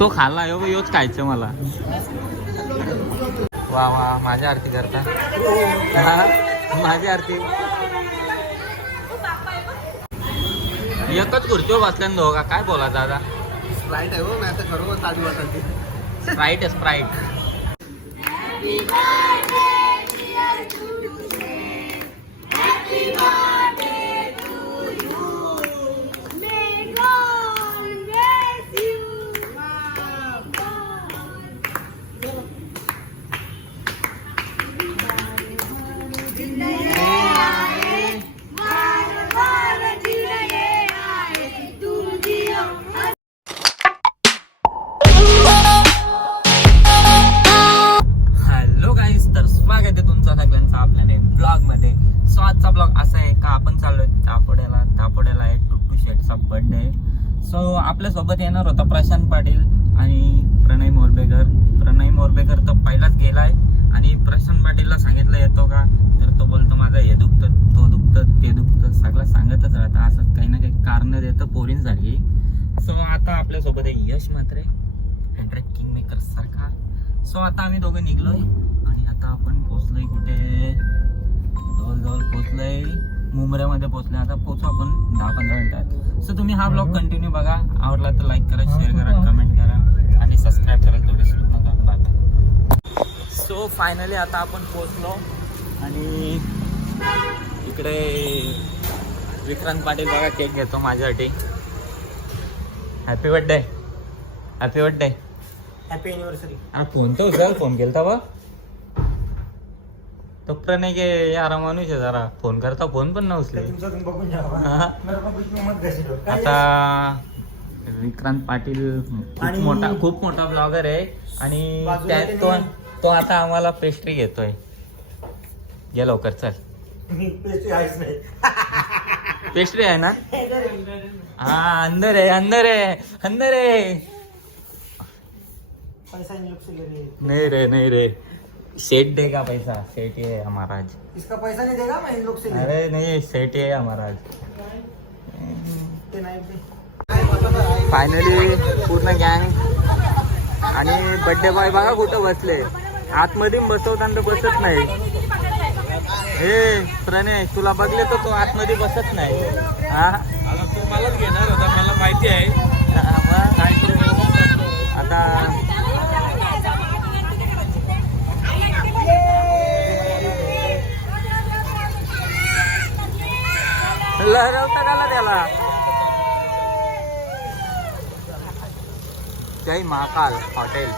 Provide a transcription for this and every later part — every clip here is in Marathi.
तो खाल्ला योच खायचं मला. वा वा माझी आरती करता. माझी आरती एकच खुर्चीवर बसल्यान दोघा काय बोला दादा. स्प्राईट आहे हो, नाही तर खरोखर ताजी वाटते. स्प्राईट आहे स्प्राईट. आजचा ब्लॉग असा आहे का आपण चाललोय तापोड्याला आहे टुट्टू शेटचा बर्थडे. सो आपल्यासोबत येणार होता प्रशांत पाटील आणि प्रणय मोरबेकर तर पहिलाच गेलाय आणि प्रशांत पाटीलला सांगितलं येतो का, तर तो बोलतो माझं हे दुखतं तो दुखतं ते दुखतं सगळं सांगतच राहतं. असं काही ना काही कारण देतं पोरींसाठी. सो आता आपल्यासोबत आहे यश मात्रे हँड्रेड किंग मेकर सारखा. सो आता आम्ही दोघं निघलोय आणि आता आपण पोचलोय कुठे, जवळ पोचलोय मुंबऱ्यामध्ये पोचलोय. आता पोचू आपण 10-15 मिनिटात. सो तुम्ही हा ब्लॉग कंटिन्यू बघा. आवडला तर लाईक करा, शेअर करा, कमेंट करा आणि सबस्क्राईब करायला थोडी विसरू नका. बाय. सो फायनली आता आपण पोचलो आणि इकडे विक्रांत पाटील बघा केक घेतो माझ्यासाठी. Happy birthday happy birthday happy anniversary. अरे फोन तर उचल, फोन केलता बा तो प्रणय के यार माणूस आहे जरा फोन करता फोन पण न उचले. आता विक्रांत पाटील खूप मोठा ब्लॉगर आहे आणि त्यात तो आता आम्हाला पेस्ट्री घेतोय. घे लवकर चल. पेस्ट्री आहे ना. हा अंदर है नहीं रे सेठ देगा पैसा. सेठ ये हमारा आज. इसका पैसा नहीं देगा मैं इन लोग से. अरे नहीं सेठ ये हमारा आज. फायनली पूर्ण गँग आणि बर्थडे बॉय बघा कुठं बसले. आतमध्ये बसवताना बसत नाही. हे प्रणय तुला बघले तर तो आतमध्ये बसत नाही. हा तो मलाच घेणार होता मला माहिती आहे. आता लहरवता का त्याला. जय महाकाल हॉटेल.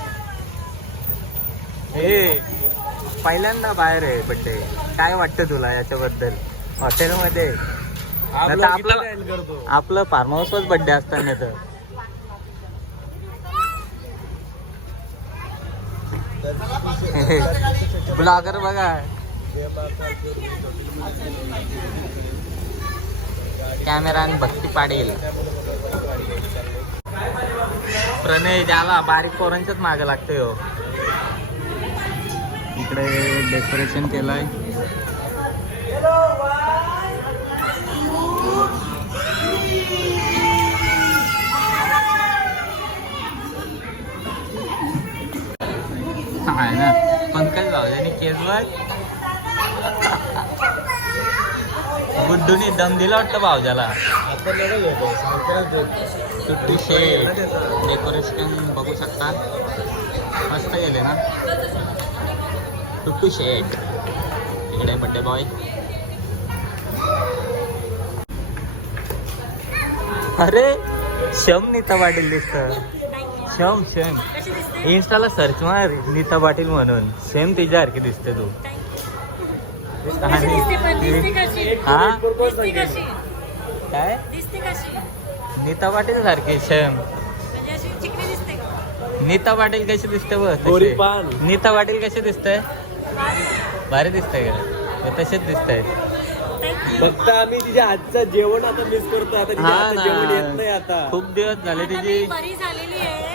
हे पहिल्यांदा बाहेर आहे बड्डे. काय वाटतं तुला याच्याबद्दल हॉटेलमध्ये. आपलं फार्म हाऊसच बड्डे असताना तर ब्लॉगर बघा कॅमेरान भक्ती पाडील. प्रणय द्याला बारीक पोरांच्याच मागे लागतोय हो. इकडे डेकोरेशन केलंय. आहे ना पंकज भाऊजांनी केसवर गुड्डूनी दम दिला वाटतं भाऊजाला. टुट्टू शेट डेकोरेशन बघू शकता मस्त गेले ना. टुट्टू शेट इकडे बड्डे बॉय. अरे शम नीता पाटील दिसत. शम इन्स्टाला सर्च मार नीता पाटील म्हणून. सेम तिच्यासारखी दिसते तू. हा काय नीता पाटील सारखी सेम. नीता पाटील कशी दिसते बघ. नीता पाटील कशी दिसते भारी दिसते का तसेच दिसत. फक्त आम्ही तिच्या हातचं जेवण आता मिस करतो. आता जेवण येत नाही. आता खूप दिवस झाले तिची.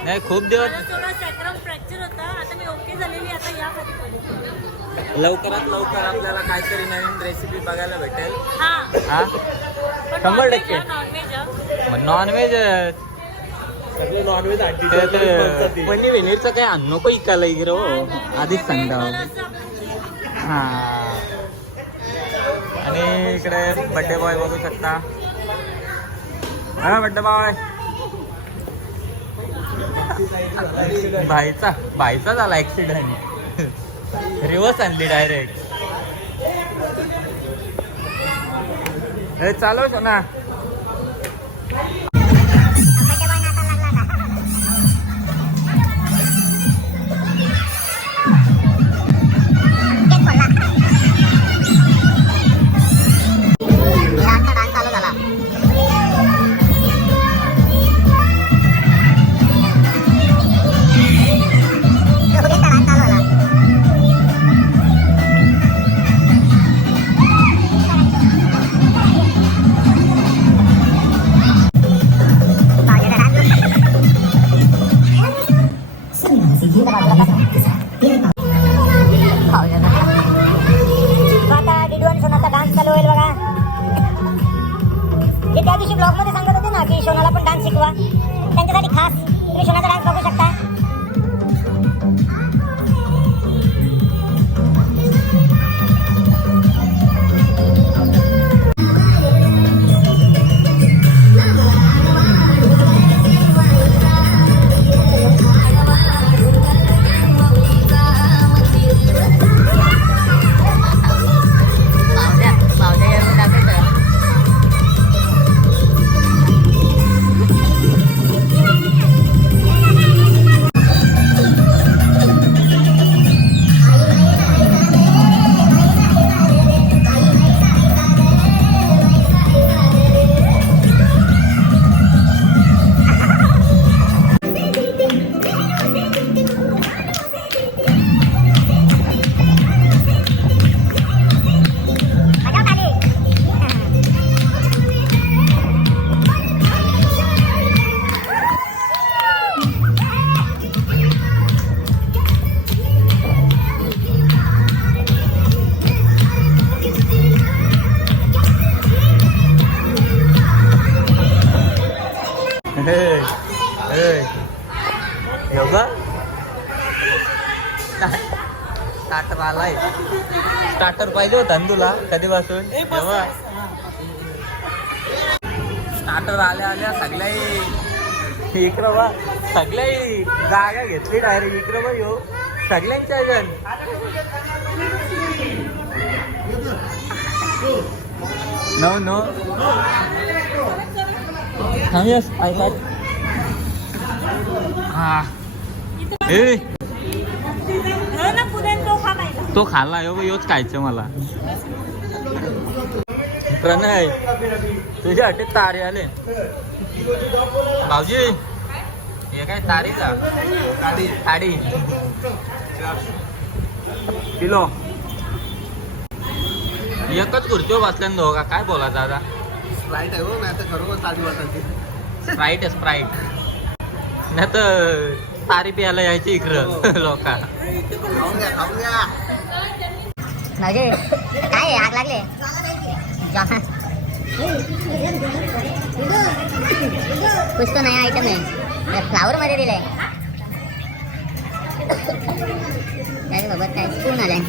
नाही खूप दिवस. लवकरात लवकर आपल्याला काहीतरी नवीन रेसिपी बघायला भेटेल. हा 100%. नॉनव्हेज सगळे नॉनव्हेज आणते पनीर विनीरचं काय आण नको इकायला इकडे हो आधीच सांगता हा. आणि इकडे बड्डे बॉय बघू शकता. हा बड्डे बॉय भाईचा झाला ऍक्सिडेंट. रिवर्स आणली डायरेक्ट. चालवतो ना. त्या दिवशी ब्लॉग मध्ये सांगत होते ना की शोनाला पण डान्स शिकवा. त्यांच्यासाठी खास तुम्ही शोनाचा डान्स बघू शकता. स्टार्टर आलाय. स्टार्टर पाहिजे होता ना तुला कधीपासून. तेव्हा स्टार्टर आल्या सगळ्या इकडं बा सगळ्या जागा घेतली डायरेक्ट. इकडं बा यो सगळ्यांच्या जण नो हा. तो खाल्ला योच खायचं मला. प्रणय तुझ्या हटे तारे आले. भाऊजी हे काय तारी का ताडी किलो एकच खुर्चीवर बसल्यान दोघा. काय बोला दादा. स्प्राईट आहे हो नाही तर खरोखर ताजी वाटायची. स्प्राईट आहे स्प्राईट. नाही तर तारी प्यायला यायची इकडं लोका. म्हणजे काय आग लागले. कुछ तो नया आइटम है. फ्लावर मध्ये दिलंय. त्याच्यासोबत काय स्पून आलाय.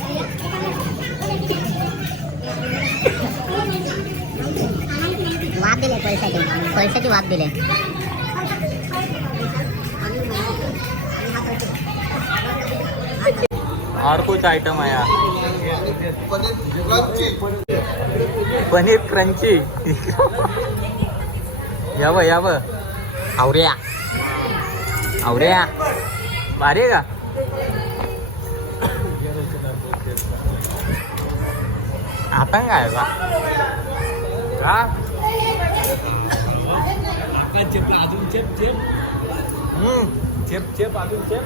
वाफ दिले पळसाची वाफ दिले. और कुछ आइटम है यार. पनीर क्रंची. याव आवऱ्या भारी आहे का. आता काय बा अजून चेप अजून चेप.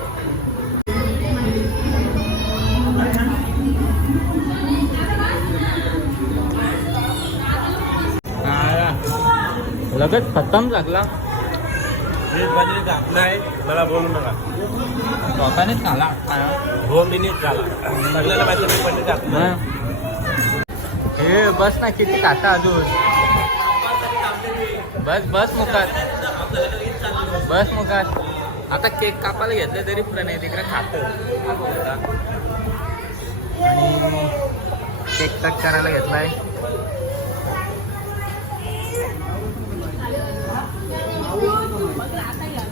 लगेच खतम लागला. नाही मला बोलू नका. स्वतःनेच खाला. 2 मिनिट झाला सगळ्याला माहिती मी पनीर टाकलं. हे बस ना किती काटा अजून. बस मुखात. बस मग काय आता केक कापायला घेतलं तरी प्रणय तिकडे खातं आणि केक कट करायला घेतलाय.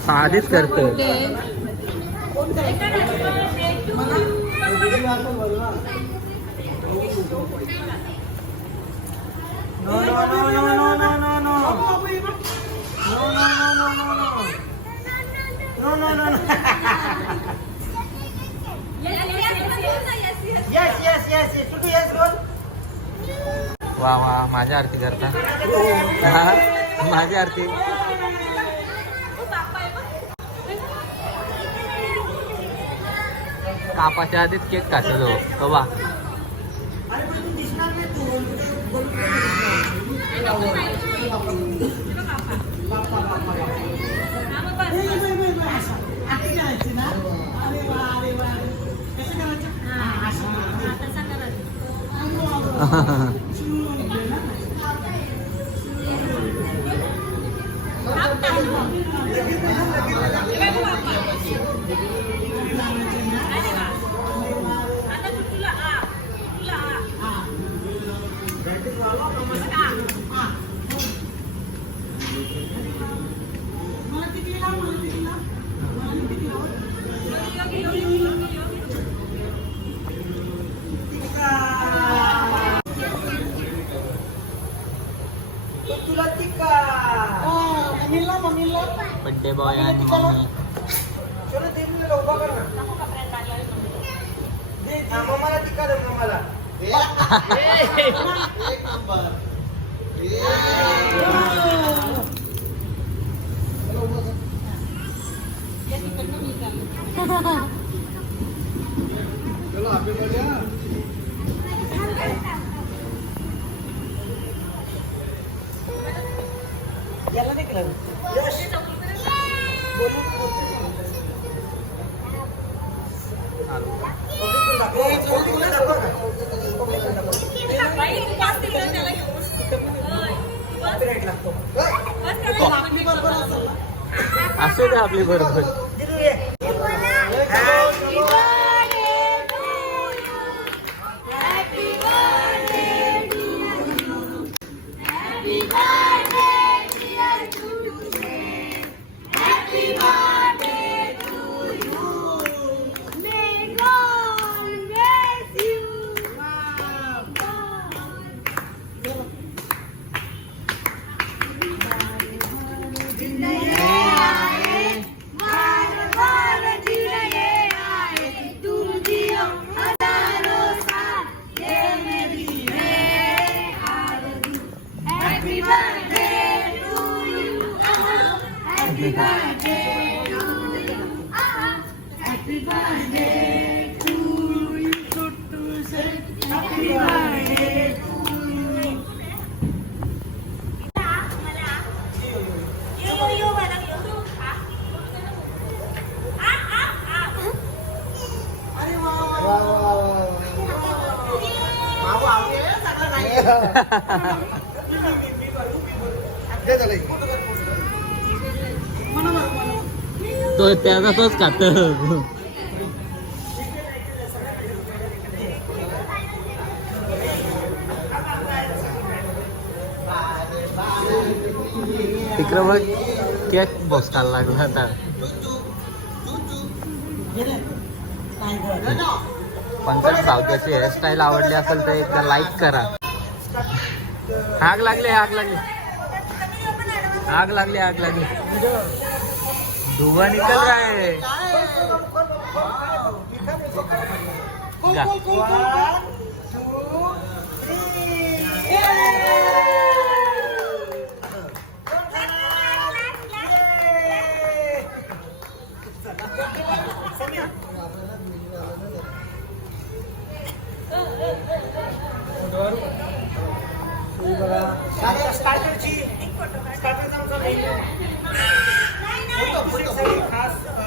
आधीच करतो. वा वा माझ्या आरती करता. माझी आरती. कापाच्या आधीच केक काढतो कवा. बर्थडे बॉय आणि मम्मी. याला नाही केलं. असू दे आपली बरोबर. तो त्याचा तोच खात. तिकडं मग केक बसकायला लागला आता. पंकज सावत्याची हेअरस्टाईल आवडली असेल तर एकदा लाईक करा. आग लागली आग लागली आग लागली आग लागली. धुवा निकल रहा है.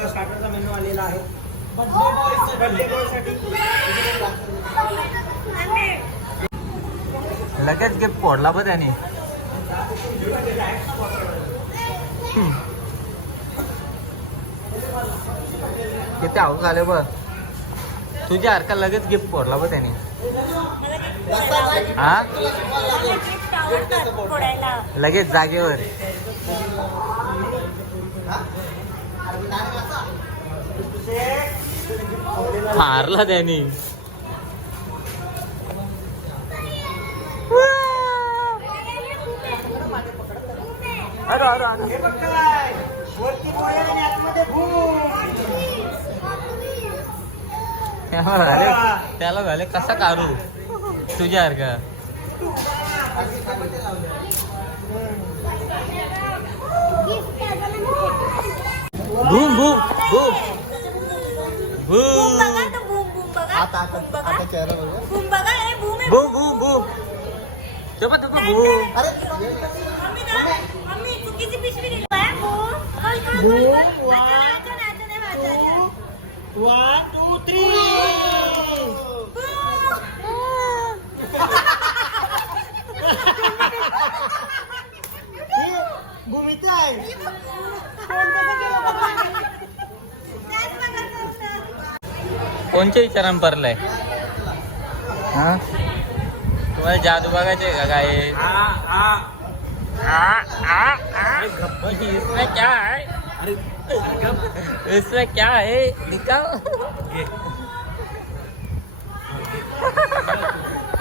स्टार्टरचा मेनू आलेला आहे. बर्थडे बॉयसाठी लगेच गिफ्ट फोडला बघ त्याने. किती हाऊस झाले बघ. तुझ्या हरका लगेच गिफ्ट फोडला बघ त्याने. हा लगेच जागेवर मारला त्याने. वरती गोळ्या आणि आतमध्ये भूम. त्याला झाले कसा काढू तुझ्या हरका. Boom boom boom boom boom boom boom. तेव्हा बूम. One, two, three. भूमिती आहे. कोणच्या विचारान परलाय. हा तुम्हाला जादू बघायचे का काय. इसमें क्या है. इसमें क्या है दिखाओ.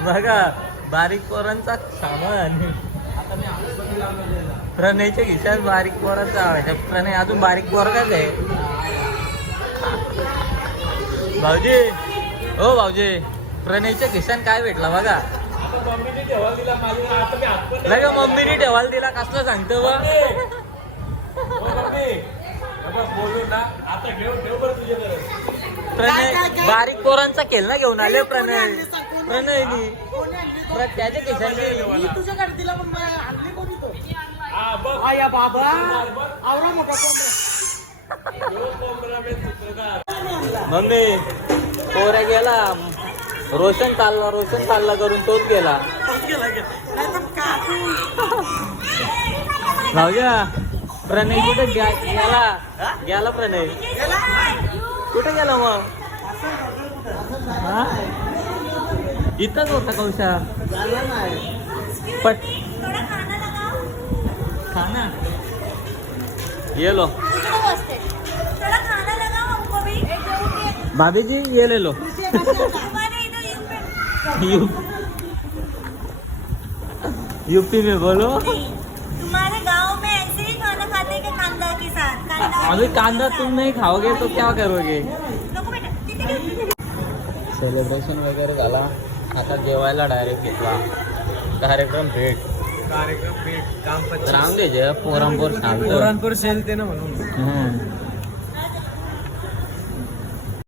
बघा बारीक पोरांचा सामान. प्रणयच्या खिशात बारीक पोरांचा आहे. प्रणय अजून बारीक पोरगाच आहे. भाऊजी हो भाऊजी प्रणयच्या खिशात काय भेटला बघा. लगा मम्मीने ठेवायला दिला. कसला सांगतो बा. प्रणय बारीक पोरांचा खेळ ना घेऊन आले. प्रणयनी त्याच्या खिशात तुझ्याकडे दिला पण आणली कोणी तो. या बाबा आवरा मोठा मम्मी पोऱ्या गेला. रोशन चालला करून तोच गेला. भाऊजा प्रणय कुठे गेला प्रणय कुठे गेला मग. इथंच होता कौशा. पट खाना ये लो भाभी जी ये ले लो. यूपी में बोलो. तुम्हारे गांव में ऐसे ही खाना खाते हैं कांदा के साथ. अभी कांदा तुम नहीं खाओगे तो क्या करोगे. सेलिब्रेशन वगैरे झाला. आता जेवायला डायरेक्ट घेतला. कार्यक्रम भेट काम राम दे जे पोरांपोर सांगतो. सेल ते ना म्हणून.